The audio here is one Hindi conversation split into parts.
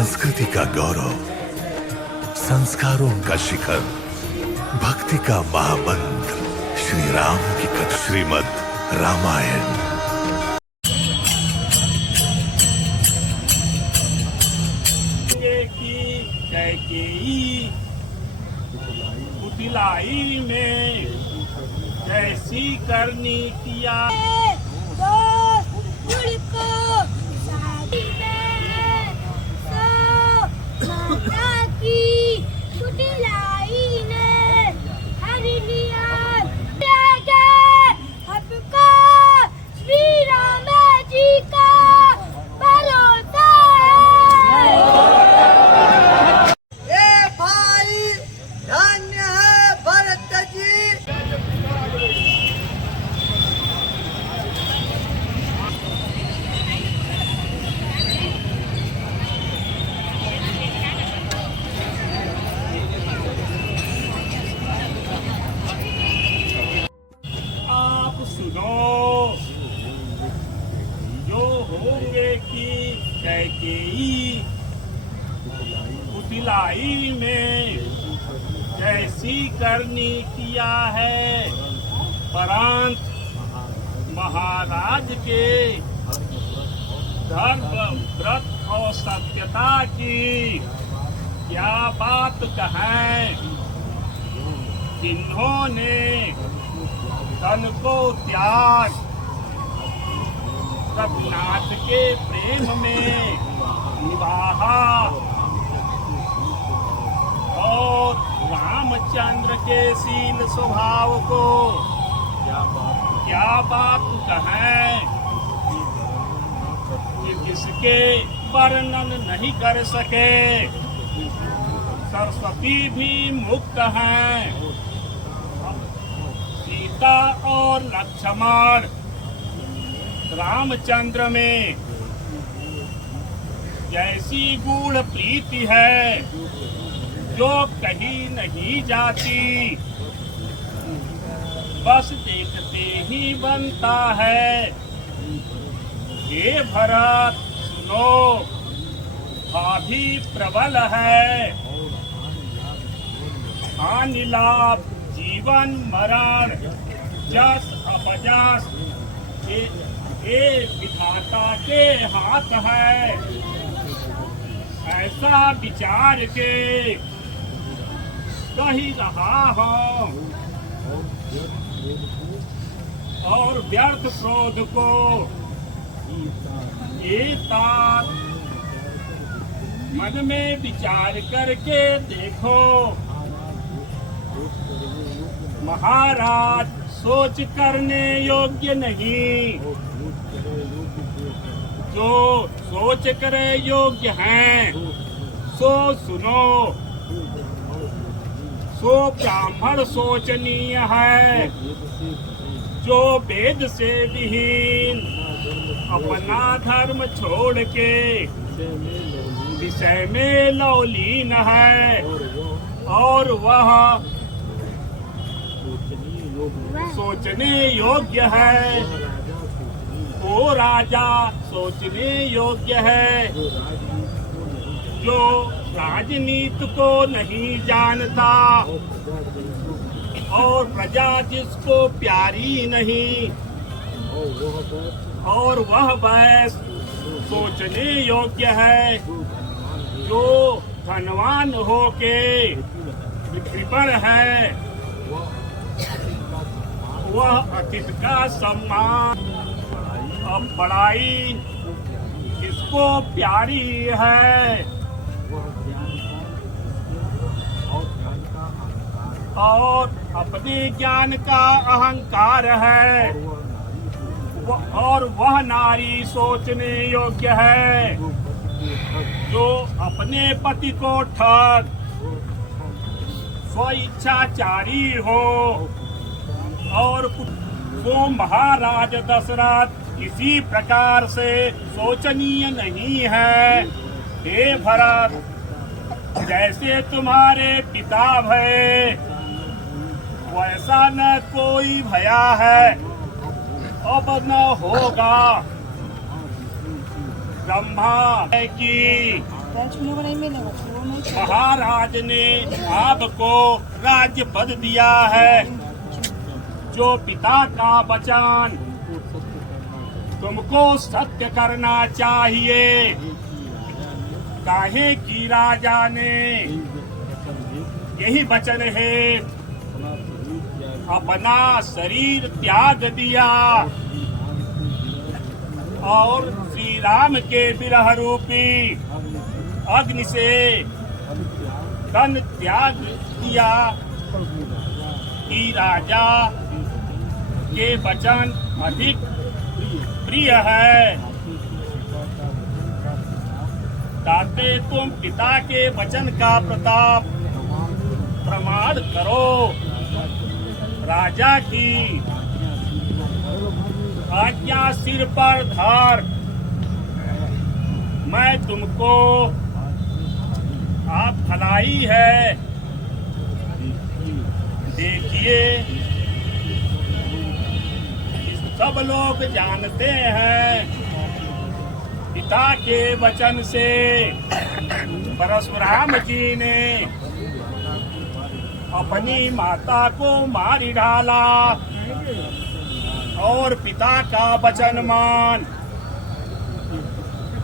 संस्कृति का गौरव, संस्कारों का शिखर, भक्ति का महामंत्र, श्री राम की कथा, श्रीमद् रामायण। कैकेयी पुतलाई में कैसी करनी किया कैकेयी पुतलाई में कैसी करनी किया है, परंतु महाराज के धर्म व्रत और सत्यता की क्या बात कहें। जिन्होंने तन को त्याग रघुनाथ के प्रेम में निभाया और रामचंद्र के शील स्वभाव को क्या बात कहें कि जिसके वर्णन नहीं कर सके। सरस्वती भी मुक्त हैं, सीता और लक्ष्मण रामचंद्र में जैसी गूढ़ प्रीति है जो कहीं नहीं जाती, बस देखते ही बनता है। हे भरत सुनो, भाभी प्रबल है, हानि लाभ जीवन मरण जस अपजस ये विधाता के हाथ है। ऐसा विचार के कही रहा हूँ और व्यर्थ क्रोध को एक मन में विचार करके देखो। महाराज सोच करने योग्य नहीं, जो सोच करे योग्य हैं सो सुनो। सो ब्राह्मण सोचनीय है जो वेद से विहीन अपना धर्म छोड़ के विषय में लौलीन है, और वह सोचने योग्य है। ओ राजा सोचने योग्य है जो राजनीति को नहीं जानता और प्रजा जिसको प्यारी नहीं, और वह बस सोचने योग्य है जो धनवान होके कृपण है। वह अतिथि का सम्मान और बड़ाई किसको प्यारी है, और अपने ज्ञान का अहंकार है, और वह नारी सोचने योग्य है जो अपने पति को ठग स्वेच्छाचारी हो। और वो महाराज दशरथ किसी प्रकार से शोचनीय नहीं है। हे भरत, जैसे तुम्हारे पिता भय वैसा न कोई भया है, अब न होगा। ब्रह्मा की राजकुमार नहीं मिलेगा तो वो नहीं चाहिए। महाराज ने आपको राज्य पद दिया है, जो पिता का वचन तुमको सत्य करना चाहिए। काहे की राजा ने यही वचन है, अपना शरीर त्याग दिया और श्री राम के विरह रूपी अग्नि से तन त्याग दिया कि राजा के वचन अधिक प्रिय है। ताते तुम पिता के वचन का प्रताप प्रमाण करो। राजा की आज्ञा सिर पर धर, मैं तुमको आप भलाई है। देखिए, सब लोग जानते हैं, पिता के वचन से परशुराम जी ने अपनी माता को मार डाला और पिता का वचन मान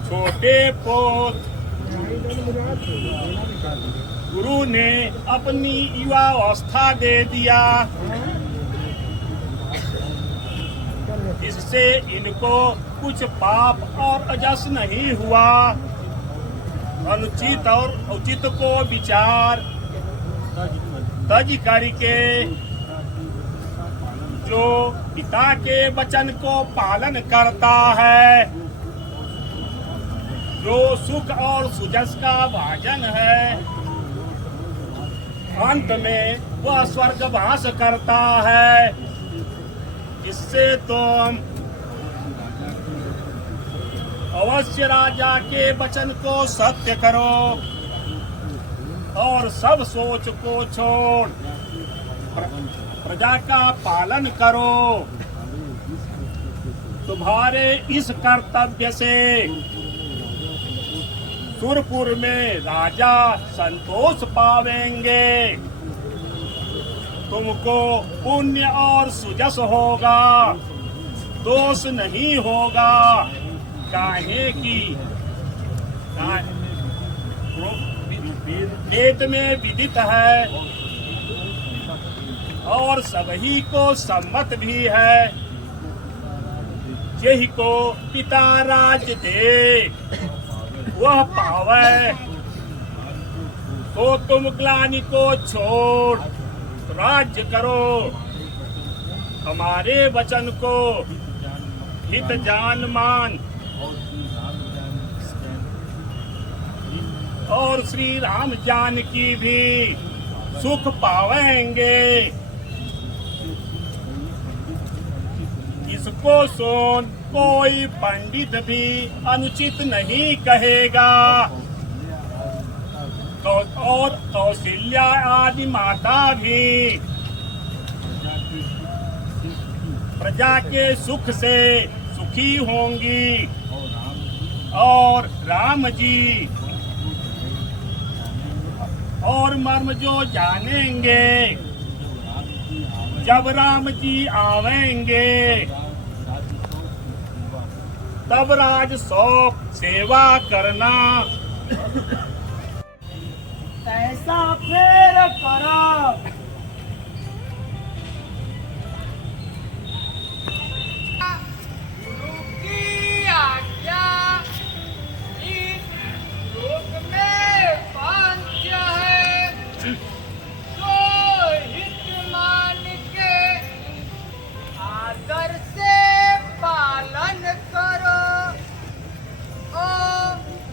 छोटे पोत गुरु ने अपनी युवावस्था दे दिया। इससे इनको कुछ पाप और अजस नहीं हुआ। अनुचित और उचित को विचार तज करके जो पिता के वचन को पालन करता है, जो सुख और सुजस का भाजन है, अंत में वह स्वर्गवास करता है। इससे तुम अवश्य राजा के वचन को सत्य करो और सब सोच को छोड़ प्रजा का पालन करो। तुम्हारे इस कर्तव्य से सुरपुर में राजा संतोष पावेंगे। तुमको पुण्य और सुजस होगा, दोष नहीं होगा। काहे की वेद में विदित है और सभी को सम्मत भी है। यही को पिता राज दे वह पावे, तो तुम ग्लानि को छोड़ राज्य करो। हमारे वचन को हित जान मान और श्री राम जानकी भी सुख पावेंगे। इसको सुन कोई पंडित भी अनुचित नहीं कहेगा। तो और कौशल्या आदि माता भी प्रजा के सुख से सुखी होंगी। और राम जी और मर्म जो जानेंगे, जब राम जी आवेंगे तब राज शौक सेवा करना। ऐसा फेर करो। गुरु की आज्ञा इस लोक में वांछा है, तो हित मान के आदर से पालन करो। ओ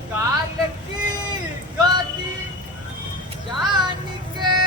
काल की गति जान के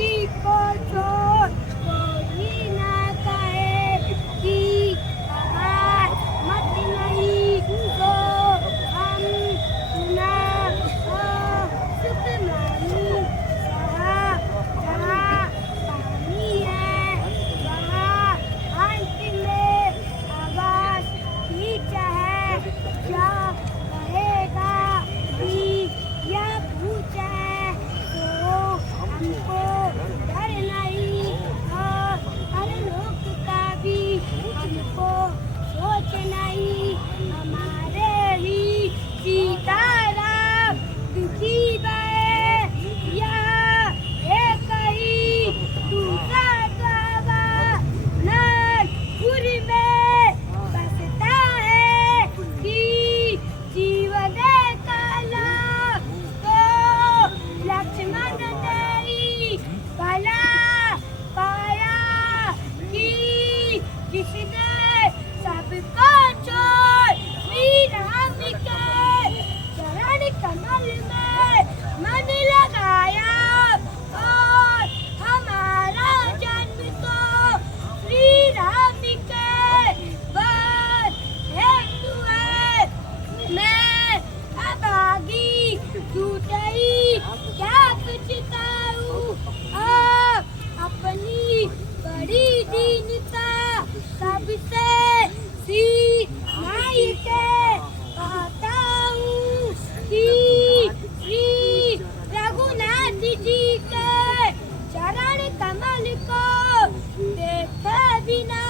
किसी को छोड़ कोई ना कहे कि आवाज मत नहीं तो हम सुना सुखमनी जहाँ जहाँ पानी है वहाँ अंत में आवाज खींच है क्या कहेगा कि यह पूछ है तो हमको डर नहीं और हर लोग का भी हमको सोच नहीं हमारे ही सीताराम दुखी गए या एक ही दूसरा गावा नागपुर में बसता है कि जीवन काला तो लक्ष्मण ने ही भला पाया कि जिसने सबको छोड़ श्री राम के चरण कमल में मन लगाया और हमारा जन्म तो श्री राम के बाद हेतु है मैं अभागी टूटई क्या पछताऊं अपनी बड़ी दीनता सबसे सीनाई के कहता हूँ कि श्री रघुनाथ जी के चरण कमल को देखे बिना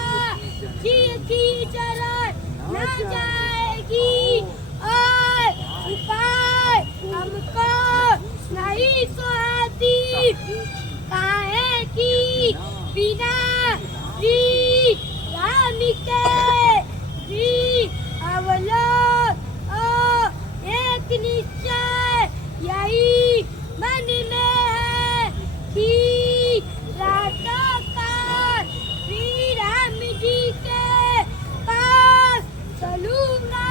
जी की चरण न जाएगी और उपाय हमको नहीं सुहाती काहे की बिना श्री राम के श्री अवलोक एक निश्चय यही मन में है कि रातों का श्री राम जी के पास चलूंगा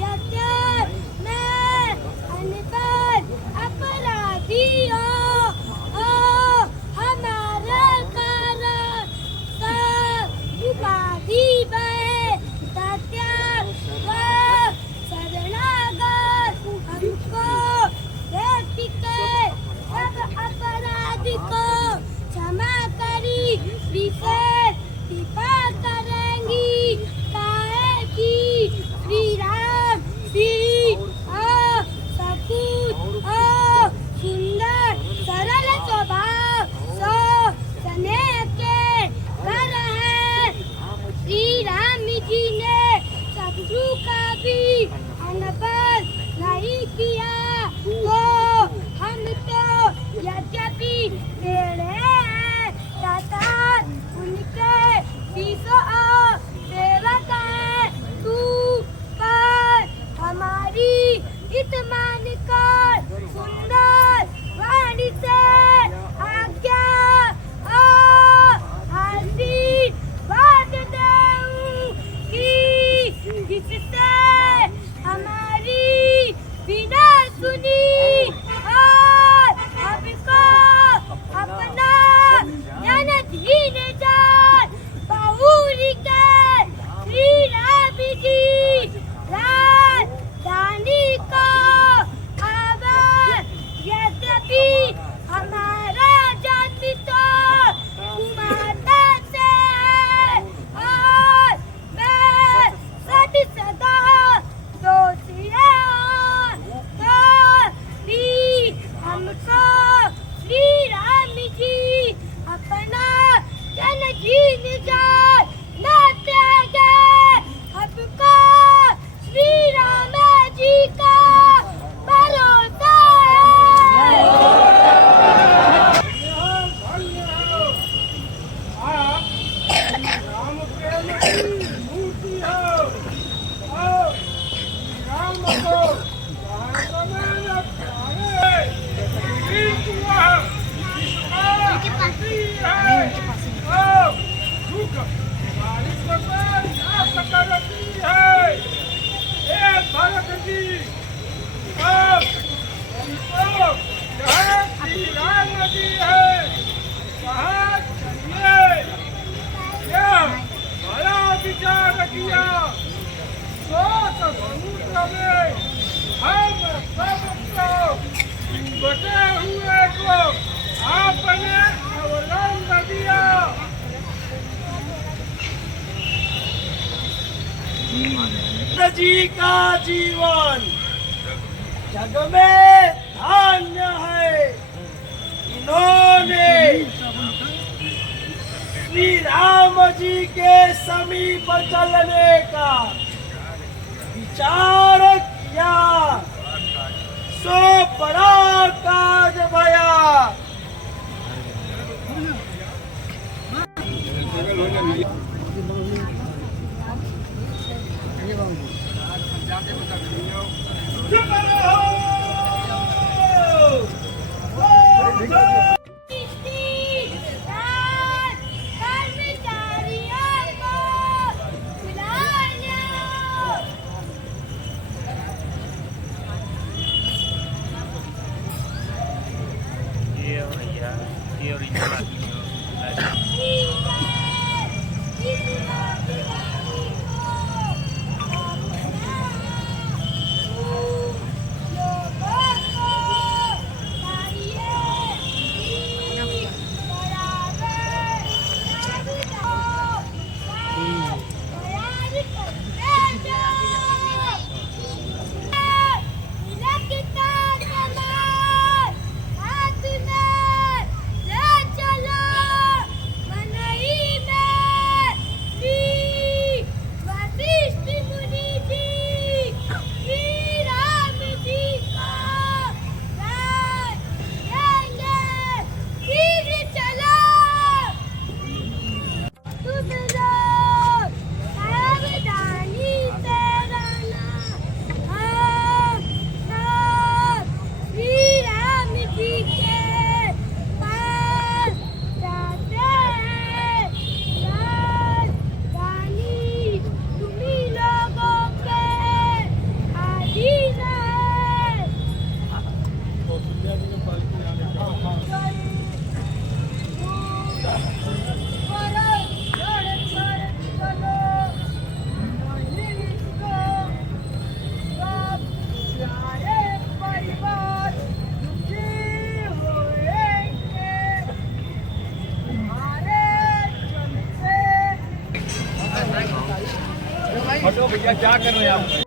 यद्यप मैं अनपढ़ अपराधी हूँ हमारे कारण सब उपाधि में सत्याग व शरणागत हमको देख के सब अपराध को क्षमा करी विशेष कृपा करेंगी काहे की श्री राम श्री सकुच सुंदर सरल स्वभाव सो स्नेह के घर है श्री राम जी ने शत्रु का भी अनबल नहीं किया तो हम तो यद्यपि टेढ़े हैं तथा उनके शीशो सेवक है तू पर हमारी हित मान कर सुंदर वाणी से आज्ञा आशीर्वाद दूं कि जिससे हमारी बिना सुनी और हमको अपना जन दीन जान बहुरी के श्री राम जी राजधानी को आवर यद्यपि हमारा जन्म तो कुमारता से और मैं सदा दोषी हूँ तो भी हमको श्री राम जी अपना जन जीन जान न त्यागे हमको श्री राम जी का भरोसा है राम प्रेम की मूर्ति हो राम को भारत जी अब हमको जहाँ श्री राम जी है किया, सोच समुद्र में हम सबको बटे हुए को आपने अवलंब दिया। कृष्ण जी का जीवन जग में धन्य है। इन्होंने श्री राम जी के समीप चलने का विचार किया, सो बड़ा काज भया। हटो भैया, क्या कर रहे हैं आप?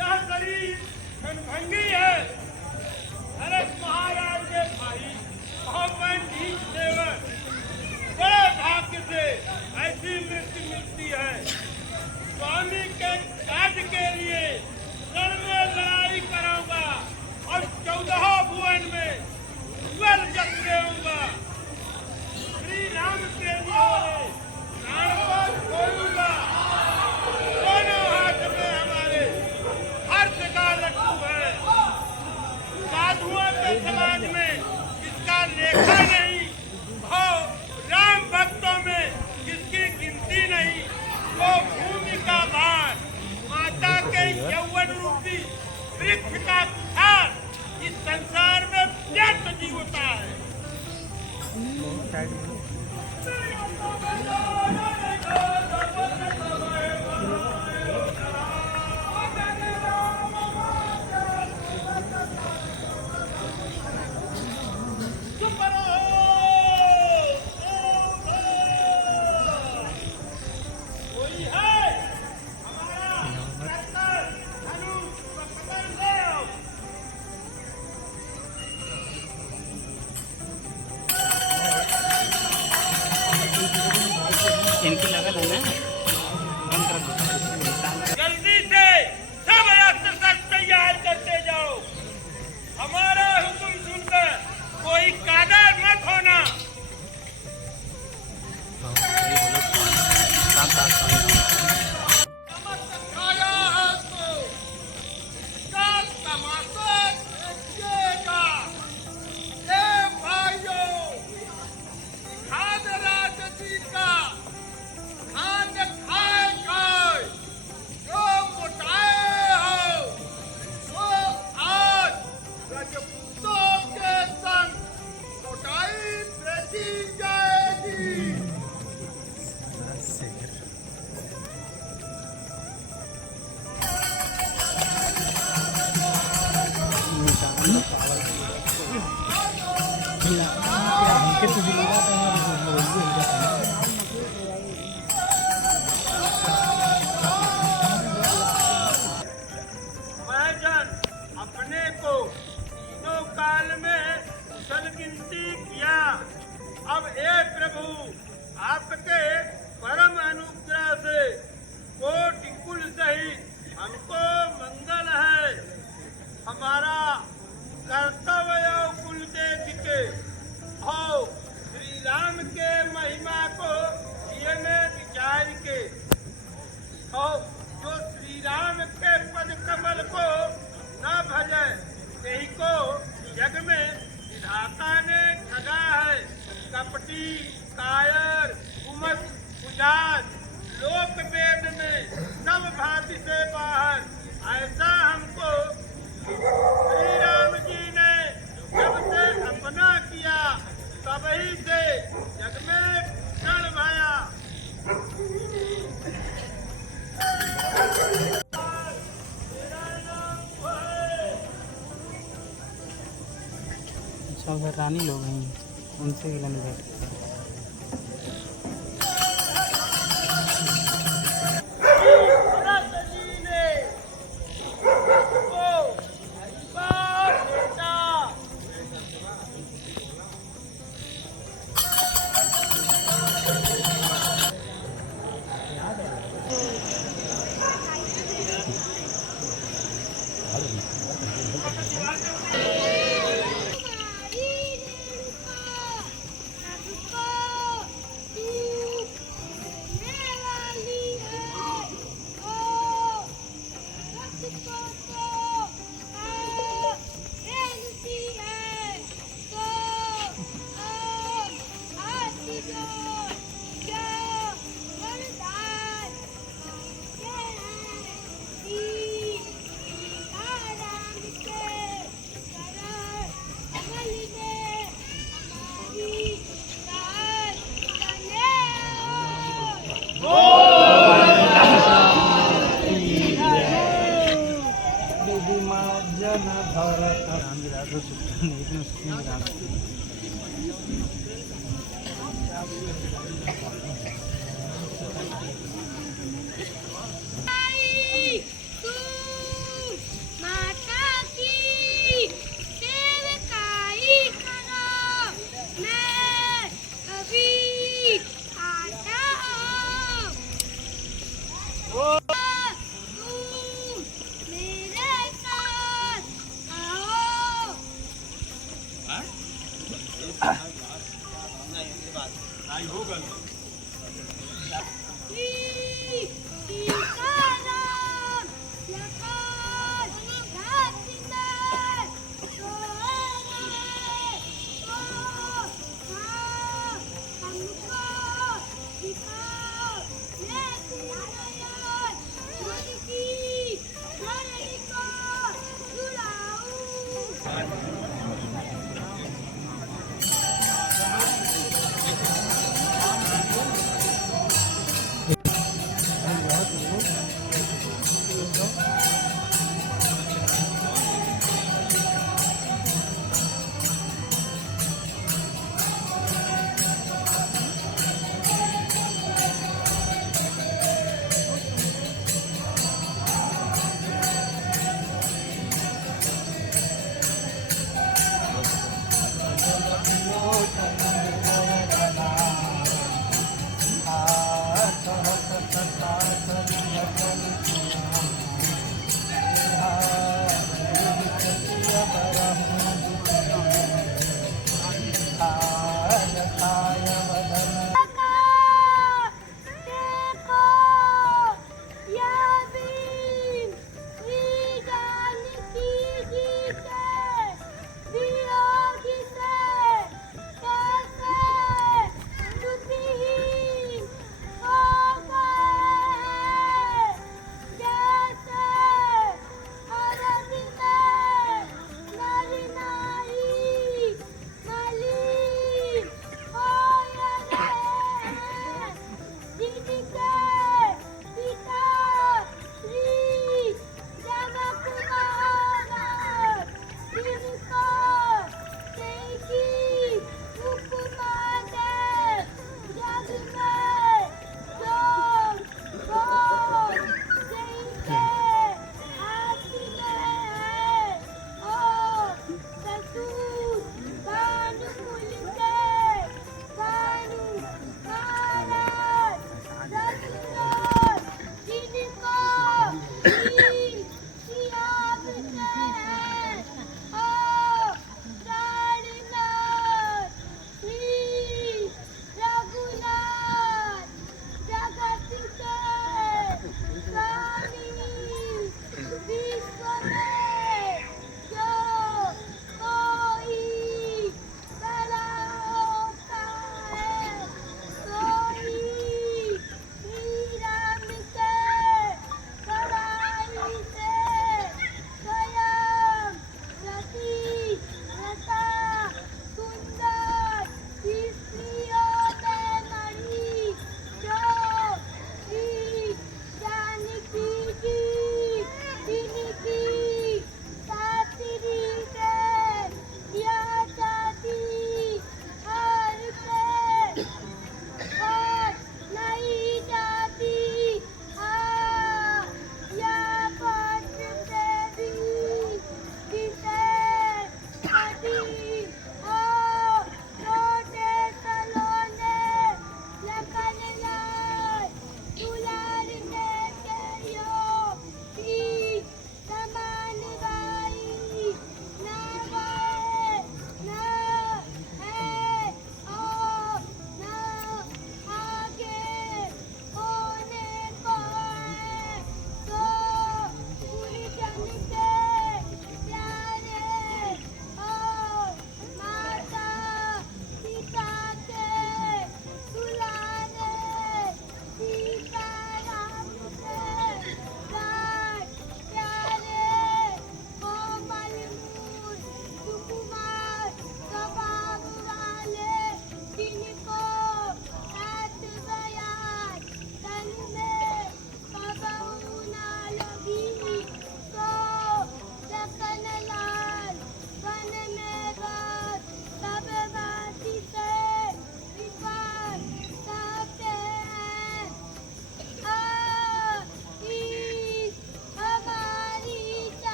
यह शरीर क्षणभंगी है। अरे महाराज के भाई ठीक सेवक, बड़े भाग्य से ऐसी मृत्यु मिलती है। स्वामी के काज के लिए रण में लड़ाई कराऊंगा और 14 भुवन में ज्वल जग देऊंगा। श्री राम के लिए प्राण खोलूंगा। दोनों हाथ में हमारे हर्ष का लट्टू है। साधुओं के समाज में इसका लेखा नहीं, और राम भक्तों में इसकी गिनती नहीं। वो भूमि का भार, माता के यौवन रूपी वृक्ष का खार इस संसार में व्यर्थ जीव होता है। इनकी लगन है ना बंद कर दो। जल्दी से सब अस्त्र शस्त्र तैयार करते जाओ। हमारा हुक्म सुनकर कोई कादर मत होना। आया है तो क्या तमाशा देखिएगा। ए भाइयों, खादराज जी का खान खाए खाए जो मोटाए हो, वो आज रजपूतों के संग मोटाई बेची जाएगी। महजन अपने को तीनों काल में कुशल गिनती किया। अब हे प्रभु, आपके परम अनुग्रह से कोटि कुल सहित हमको मंगल है। हमारा कर्तव्य कुल के दिखे और श्री राम के महिमा को ये में विचार के और जो श्री राम के पद कमल को न भजे यही को जग में विधाता ने ठगा है। कपटी, कायर, कुमत, उजाड़, लोक वेद में सब भांति से बाहर ऐसा हमको श्री राम जी ने जब से अपना किया तभी से जग में क्षण भया। अच्छा उधर रानी लोग हैं, उनसे मिलन बैठ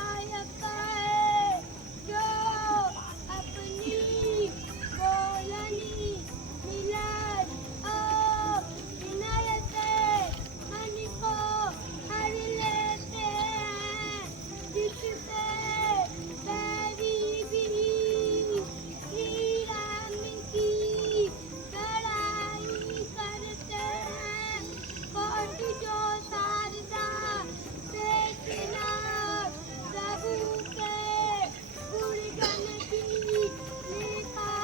नायक है जो अपनी बोलनी मिलन और विनय से मन को हर लेते हैं, जिससे बैरी भी श्री राम की लड़ाई करते हैं। कोट जो शारदा देखना प्रभु के गुणगण की लेखा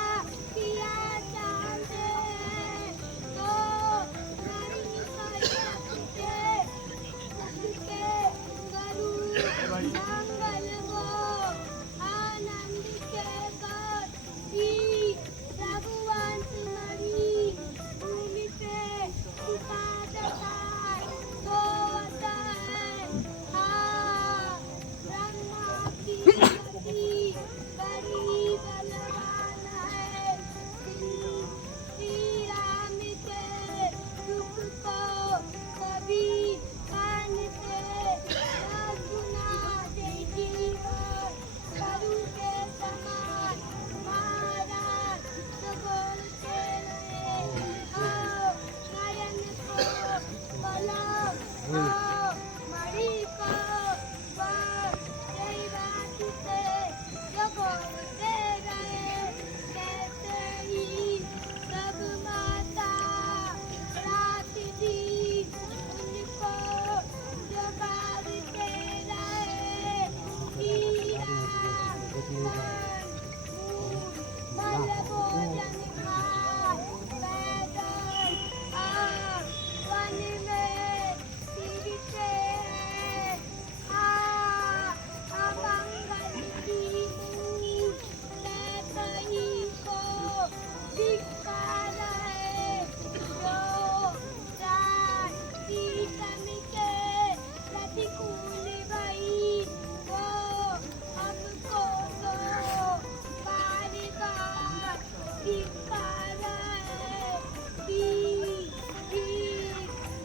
किया चाहते हैं, तो नहीं कर सकते उसके स्वरूप मंगल वो आनंद के कर ही रघुवंश मणि भूमि पे छुपा देता तो होता है। हाँ, ब्रह्मा की गति बड़ी बलवान है, श्री राम के दुख को कभी कान से न सुना देगी और करू के समान महाराज तो बोलते रहे। आओ नयन को बोलो, आओ मणि को बस, यही बात से जो बोलते रहे। कहते ही सब माता रात दिन उनको जगाते रहे। हीरा मल भोजन खाए पैदल वन में फिरते हैं। अमंगल की मूल कहीं को धिक्कार है, जो रात सीतम के प्रतिकूल भई वो हमको तो बार बार धिक्कार है। कि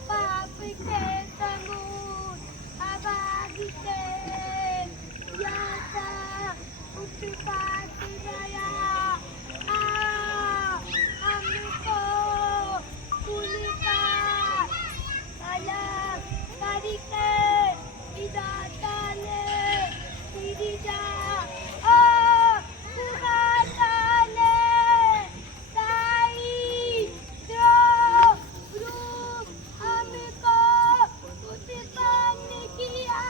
पाप के समूल आवाज से यासा उत्पात गया। हमको कुल का अलग करके विधाता ने सिरजा ओ सुनाता ने साई जो रूप हमको उत्पन्न किया।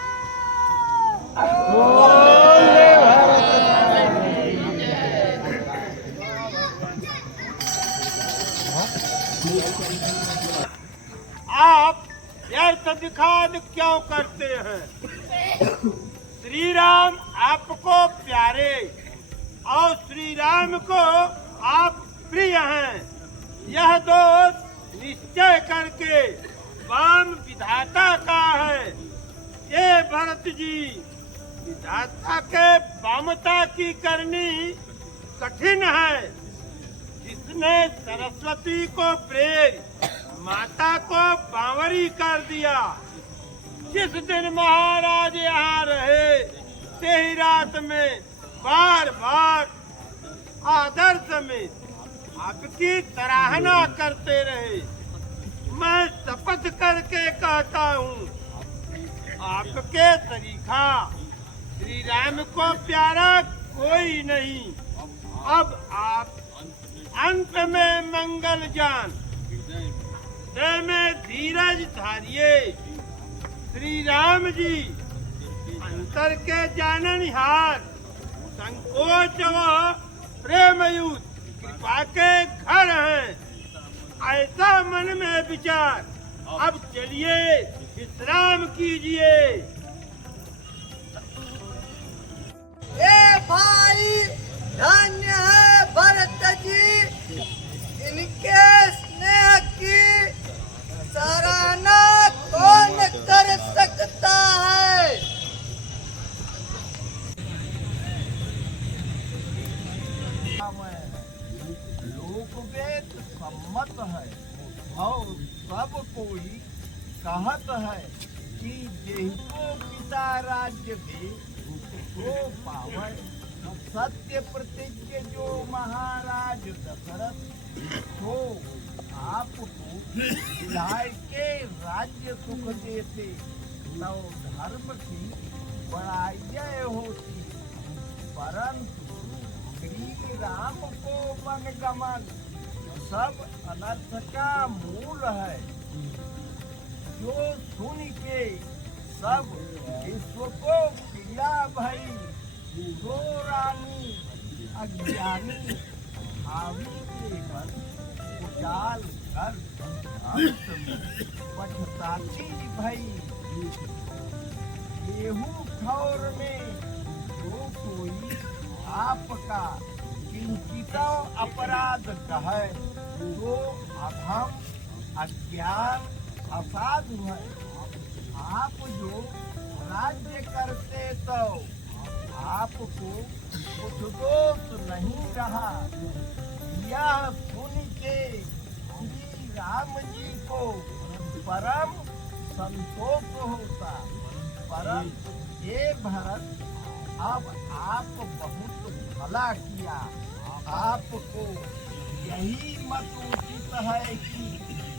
आप व्यर्थ दिखान क्यों करते हैं? श्री राम आपको प्यारे और श्री राम को आप प्रिय हैं, यह दोष निश्चय करके वाम विधाता का है। ये भरत जी, विधाता के वामता की करनी कठिन है। जिसने सरस्वती को प्रेर, माता को बावरी कर दिया। जिस दिन महाराज यहाँ रहे, तेही रात में बार बार आदर समेत आपकी सराहना करते रहे। मैं शपथ करके कहता हूँ, आपके तरीका श्री राम को प्यारा कोई नहीं। अब आप अंत में मंगल जान हृदय में धीरज धारिये। श्री राम जी अंतर के जाननिहार, संकोच व प्रेमयुक्त कृपा के घर हैं। ऐसा मन में विचार। अब चलिए विश्राम कीजिए। ए भाई, धन्य है भरत जी, इनके स्नेह की सराहना कौन कर सकता है। लोकवेद सम्मत है और सब कोई कहत है कि जेको पिता राज्य दे तो पावे। सत्य प्रतिज्ञ जो महाराज दशरथ, तो आपको खिलाए के राज्य सुख देते, तो धर्म की बड़ाई होती। परंतु श्री राम को वनगमन सब अनर्थ का मूल है। जो सुन के सब विश्व को पीड़ा भई, जो रानी अज्ञानी हावी के बल उजाल कर अंत में पछताती भई। गेहूं ठौर में जो कोई आपका किंचित अपराध कहे, तो अधम अज्ञान असाधु है। आप जो राज्य करते तो आपको कुछ दोष नहीं रहा। यह सुन के श्री राम जी को परम संतोष होता। परंतु हे भरत, अब आप बहुत भला किया। आपको यही मत उचित है कि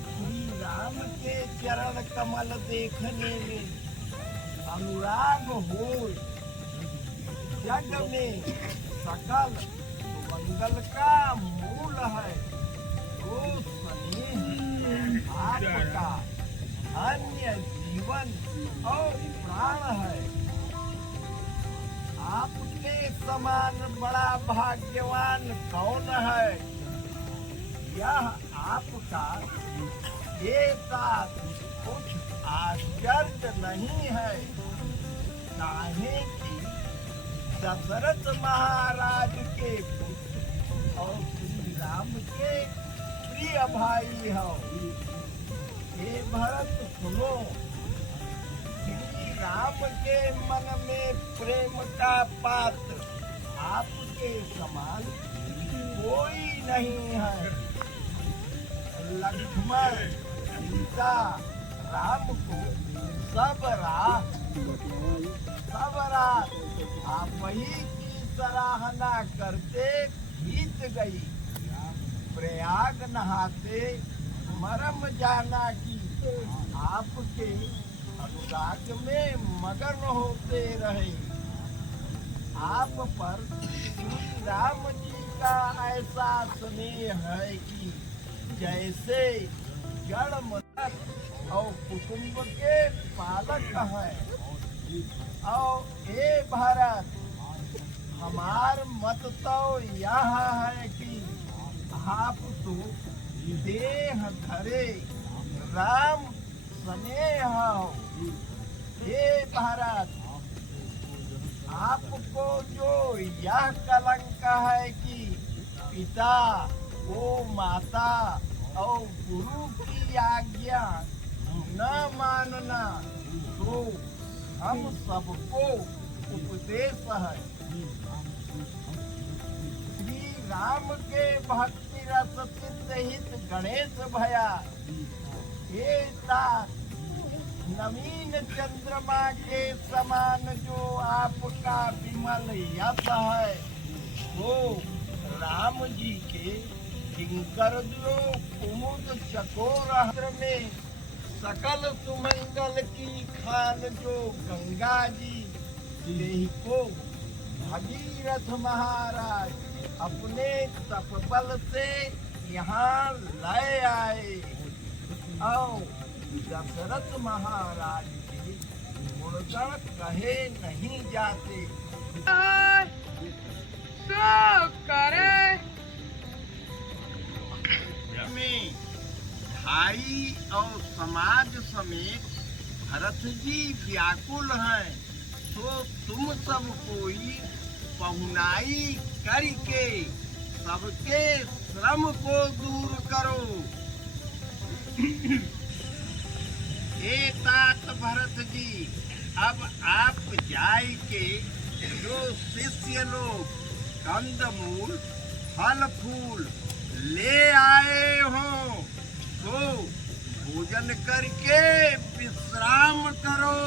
श्री राम के चरण कमल देखने में अनुराग हो। जग में सकल मंगल का मूल है, तो स्नेह आपका अन्य जीवन और प्राण है। आपके समान बड़ा भाग्यवान कौन है? यह आपका ये साथ कुछ आश्चर्य नहीं है। काहे कि दशरथ महाराज के पुत्र और श्री राम के प्रिय भाई हो। हे भरत सुनो, श्री राम के मन में प्रेम का पात्र आपके समान कोई नहीं है। लक्ष्मण सीता राम को सब रात आप ही की सराहना करते बीत गई। प्रयाग नहाते मरम जाना की आपके अनुराग में मगन होते रहे। आप पर श्री राम जी का ऐसा स्नेह है कि जैसे जड़ मनुष्य और कुटुंब के पालक हैं। और हे भारत, हमार मत तो यह है कि आप तो देह धरे राम स्नेह हो। हे भारत, आपको जो यह कलंक है कि पिता को माता और गुरु की आज्ञा न मानना, तो हम सबको उपदेश है। श्री राम के भक्ति रस सिद्ध हित गणेश भया। हे तात, नवीन चंद्रमा के समान जो आपका विमल यश है, वो राम जी के किंकर जो कुमुद चकोर में सकल सुमंगल की खान जो गंगा जी, यही को भगीरथ महाराज अपने तपबल से यहाँ लाए आए। और दशरथ महाराज के गुणगण कहे नहीं जाते। सो करे में भाई और समाज समेत भरत जी व्याकुल हैं, तो तुम सब कोई पहुनाई करके सबके श्रम को दूर करो। हे तात भरत जी, अब आप जाय के जो शिष्य लोग कंदमूल फल फूल ले आए हो, तो भोजन करके विश्राम करो।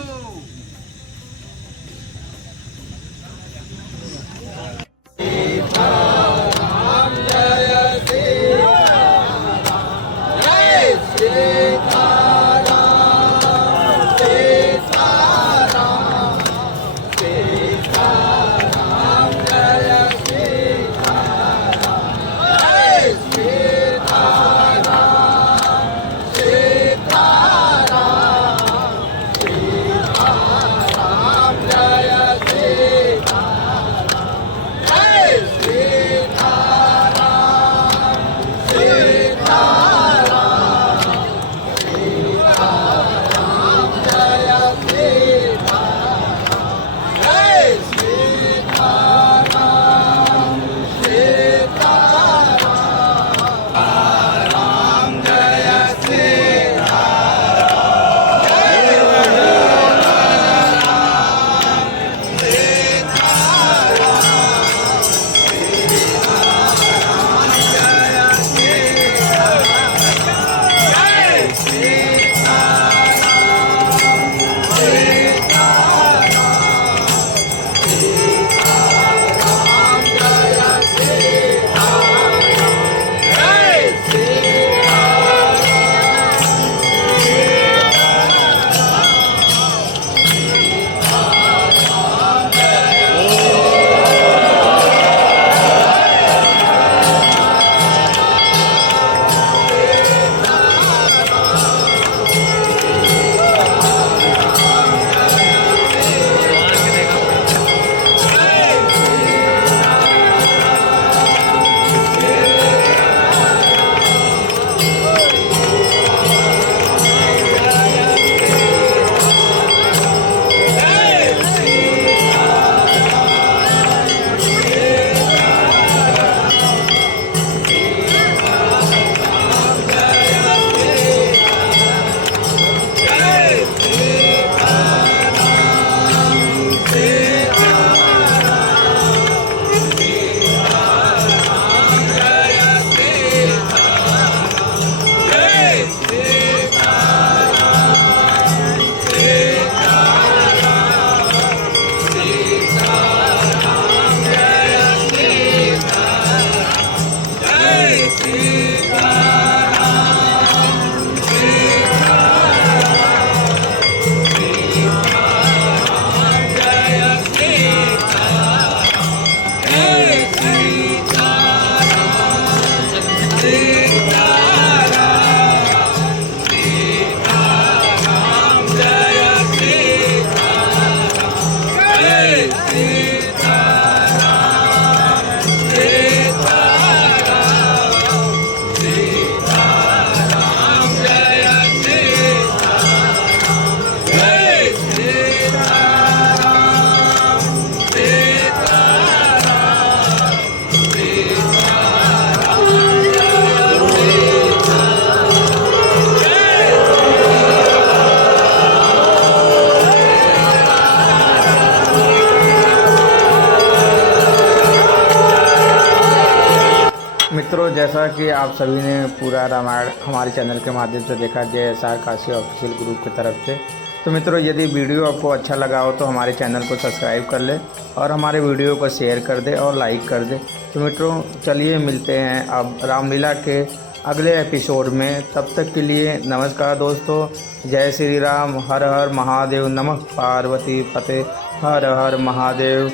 मित्रों, जैसा कि आप सभी ने पूरा रामायण हमारे चैनल के माध्यम से देखा, JSR काशी ऑफिशियल ग्रुप की तरफ से। तो मित्रों, यदि वीडियो आपको अच्छा लगा हो तो हमारे चैनल को सब्सक्राइब कर ले और हमारे वीडियो को शेयर कर दे और लाइक कर दे। तो मित्रों, चलिए मिलते हैं अब रामलीला के अगले एपिसोड में। तब तक के लिए नमस्कार दोस्तों। जय श्री राम। हर हर महादेव। नमः पार्वती पते। हर हर महादेव।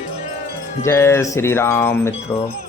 जय श्री राम मित्रों।